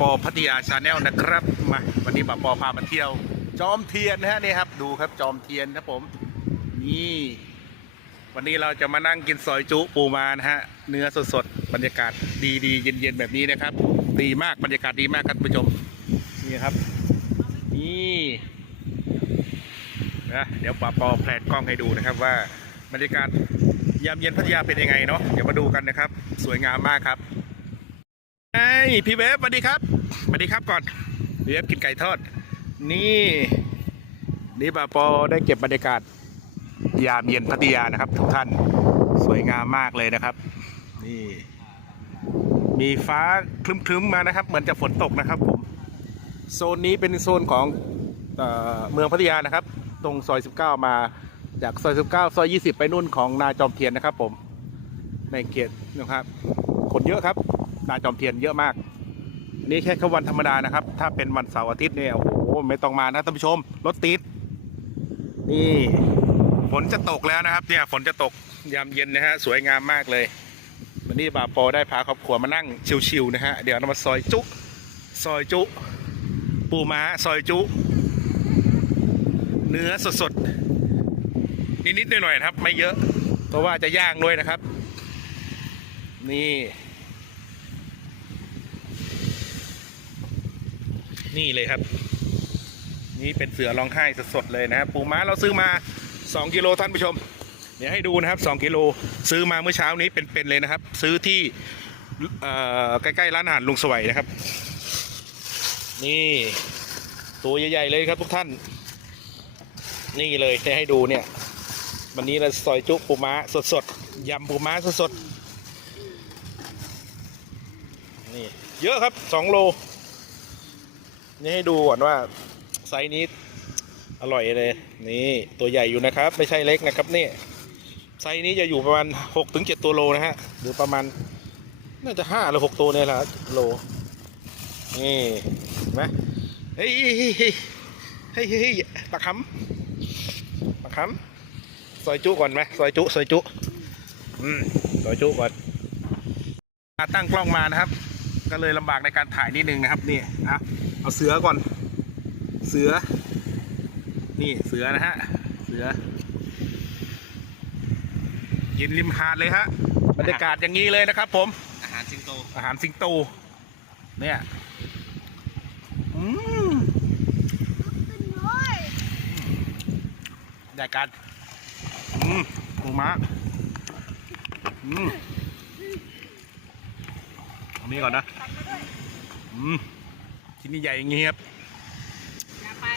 ปอพัทยาชาแนลนะครับมาวันนี้ปปอพามาเที่ยว จอมเทียนนะฮะนี่ครับดูครับจอมเทียนครับผมนี่ วันนี้เราจะมานั่งกินซอยจุปูมานะฮะเนื้อสดๆบรรยากาศดีๆ เย็นๆแบบนี้นะครับ ดีมากบรรยากาศดีมากครับผู้ชมนี่ครับ นี่นะเดี๋ยวปปอแพลนกล้องให้ดูนะครับว่าบรรยากาศยามเย็นพัทยาเป็นยังไงเนาะเดี๋ยวมาดูกันนะครับ สวยงามมากครับ ไอพี่เวฟสวัสดีครับสวัสดีครับก่อนพี่เวฟกินไก่ทอด นี่ นี่ป่าปอได้เก็บบรรยากาศ ยามเย็นพัทยานะครับ ทุกท่านสวยงามมากเลยนะครับ นี่ มีฟ้าคลึ้มๆมานะครับ เหมือนจะฝนตกนะครับผม โซนนี้เป็นโซนของเออเมืองพัทยานะครับ ตรงซอย 19 มาจากซอย 19 ซอย 20 ไปนู่นของนาจอมเทียนนะครับ ผมในเขตนะครับ คนเยอะครับ นาจอมเทียนเยอะมากนี่แค่แค่วันธรรมดานะครับ ถ้าเป็นวันเสาร์อาทิตย์เนี่ยโอ้โหไม่ต้องมานะท่านผู้ชมรถติดนี่ฝนจะตกแล้วนะครับ เนี่ยฝนจะตกยามเย็นนะฮะสวยงามมากเลยวันนี้บาปอได้พาครอบครัวมานั่งชิวๆนะฮะเดี๋ยวเรามาซอยจุซอยจุ ปูม้าซอยจุ เนื้อสดๆนิดๆหน่อยๆครับ ไม่เยอะ เพราะว่าจะย่างด้วยนะครับ นี่ นี่เลยครับ นี่เป็นเสือร้องไห้สดๆเลยนะครับปูม้าเราซื้อมา 2 กิโลท่านผู้ชม เดี๋ยวให้ดูนะครับ 2 กิโลซื้อมาเมื่อเช้านี้เป็นๆเลยนะครับ ซื้อที่ใกล้ๆร้านอาหารลุงสวัยนะครับ นี่ตัวใหญ่ๆเลยครับทุกท่าน นี่เลยจะให้ดูเนี่ย วันนี้เราซอยจุปูม้าสดๆยำปูม้าสดๆนี่เยอะครับ 2 โล นี่ให้ดูก่อนว่าไซส์นี้อร่อยเลย นี่ตัวใหญ่อยู่นะครับ ไม่ใช่เล็กนะครับนี่ไซส์นี้จะอยู่ประมาณ6ถึง7ตัวโลนะฮะหรือประมาณน่าจะ5หรือ6ตัวเนี่ยแหละโลนี่เห็นไหมเฮ้ยเฮ้ยเฮ้ยเฮ้ยปลาคำปลาคำซอยจุก่อนไหมซอยจุซอยจุอืมซอยจุก่อนตั้งกล้องมานะครับ ก็เลยลำบากในการถ่ายนิดนึงนะครับนี่อะ เอาเสือก่อน เสือ นี่เสือนะฮะ เสือกินริมหาดเลยฮะ บรรยากาศอย่างนี้เลยนะครับผม อาหารสิงโต อาหารสิงโต เนี่ยอืมบรรยากาศอืมปูม้าอืมเอันนี้ก่อนนะ อืม ที่นี่ใหญ่อย่างงี้ครับ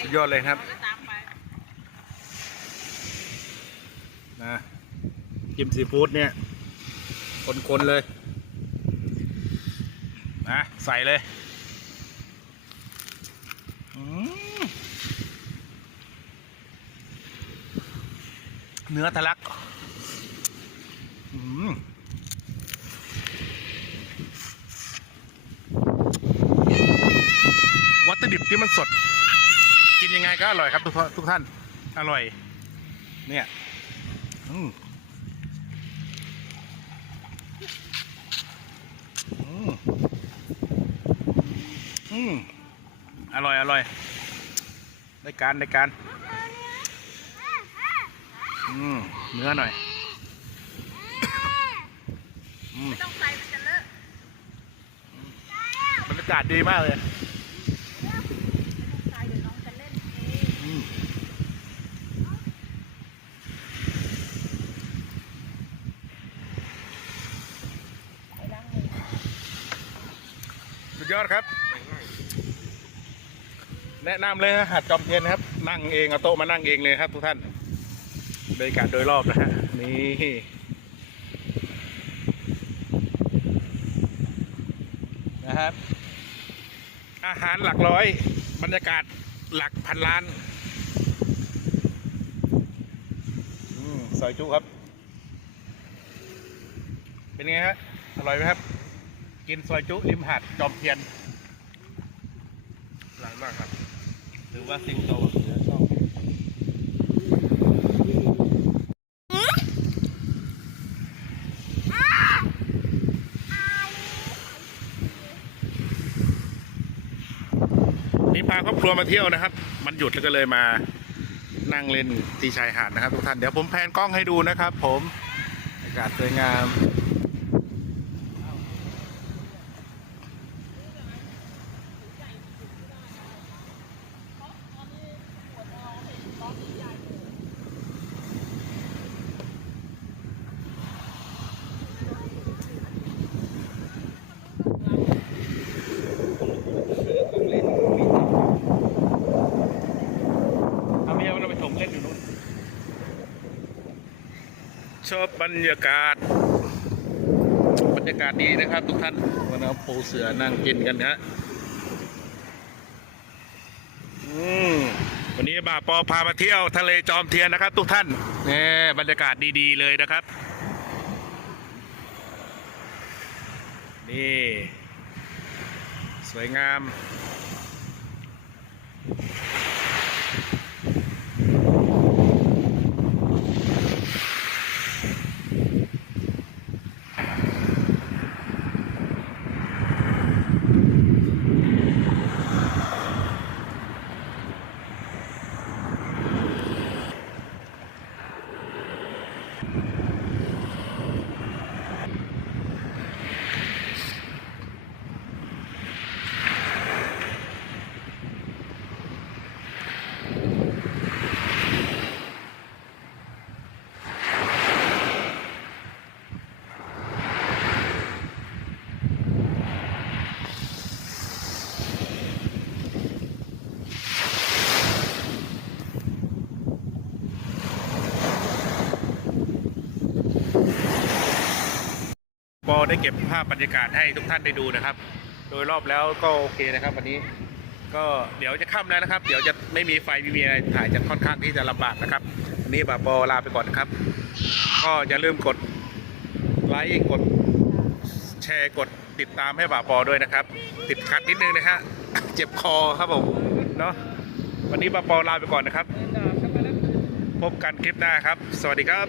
สุดยอดเลยครับนะจิ้มซีฟู้ดเนี่ยคนๆเลยนะใส่เลยอืมเนื้อทะลักอืม วัตถุดิบที่มันสด กินยังไงก็อร่อยครับทุกท่านทุกท่าน อร่อย เนี่ยอืมอืมอืมอร่อย อร่อย ได้การ ได้การ อืมเนื้อหน่อยอืมต้องใส่มันจะเลอะบรรยากาศดีมากเลย ใส่เดี๋ยวน้องจะเล่นเอง อืมสุด ยอดครับ แนะนำเลยนะหัดจอมเทียนครับ นั่งเองเอาโต๊ะมานั่งเองเลยครับ ทุกท่านบรรยากาศโดยรอบนะฮะนี่นะครับ อาหารหลักร้อย บรรยากาศหลักพันล้านอืมซอยจุครับ เป็นไงฮะ อร่อยไหมครับ กินซอยจุริมหาดจอมเทียนหลังมากครับถือว่าสิงโตเนื้อชอบครอบครัวมาเที่ยวนะครับ มันหยุดแล้วก็เลยมานั่งเล่นตีชายหาดนะครับ ทุกท่าน เดี๋ยวผมแพนกล้องให้ดูนะครับ ผม อากาศสวยงาม เอาเมียมันเอาไปถมเล่นอยู่นู้น ชอบบรรยากาศ บรรยากาศดีนะครับ ทุกท่านวันนี้ปูเสือนั่งกินกันฮะวันนี้บ่าปอพามาเที่ยวทะเลจอมเทียนนะครับ ทุกท่านนี่บรรยากาศดีๆเลยนะครับ นี่ สวยงาม ปอได้เก็บภาพบรรยากาศให้ทุกท่านได้ดูนะครับ โดยรอบแล้วก็โอเคนะครับ วันนี้ก็เดี๋ยวจะค่ำแล้วนะครับ เดี๋ยวจะไม่มีไฟไม่มีอะไรถ่ายจะค่อนข้างที่จะลำบากนะครับวันนี้บาปอลาไปก่อนนะครับ ก็อย่าลืมกดไลค์กดแชร์กดติดตามให้บาปอด้วยนะครับ ติดขัดนิดนึงนะฮะเจ็บคอครับผมเนาะวันนี้บาปอลาไปก่อนนะครับ พบกันคลิปหน้าครับ สวัสดีครับ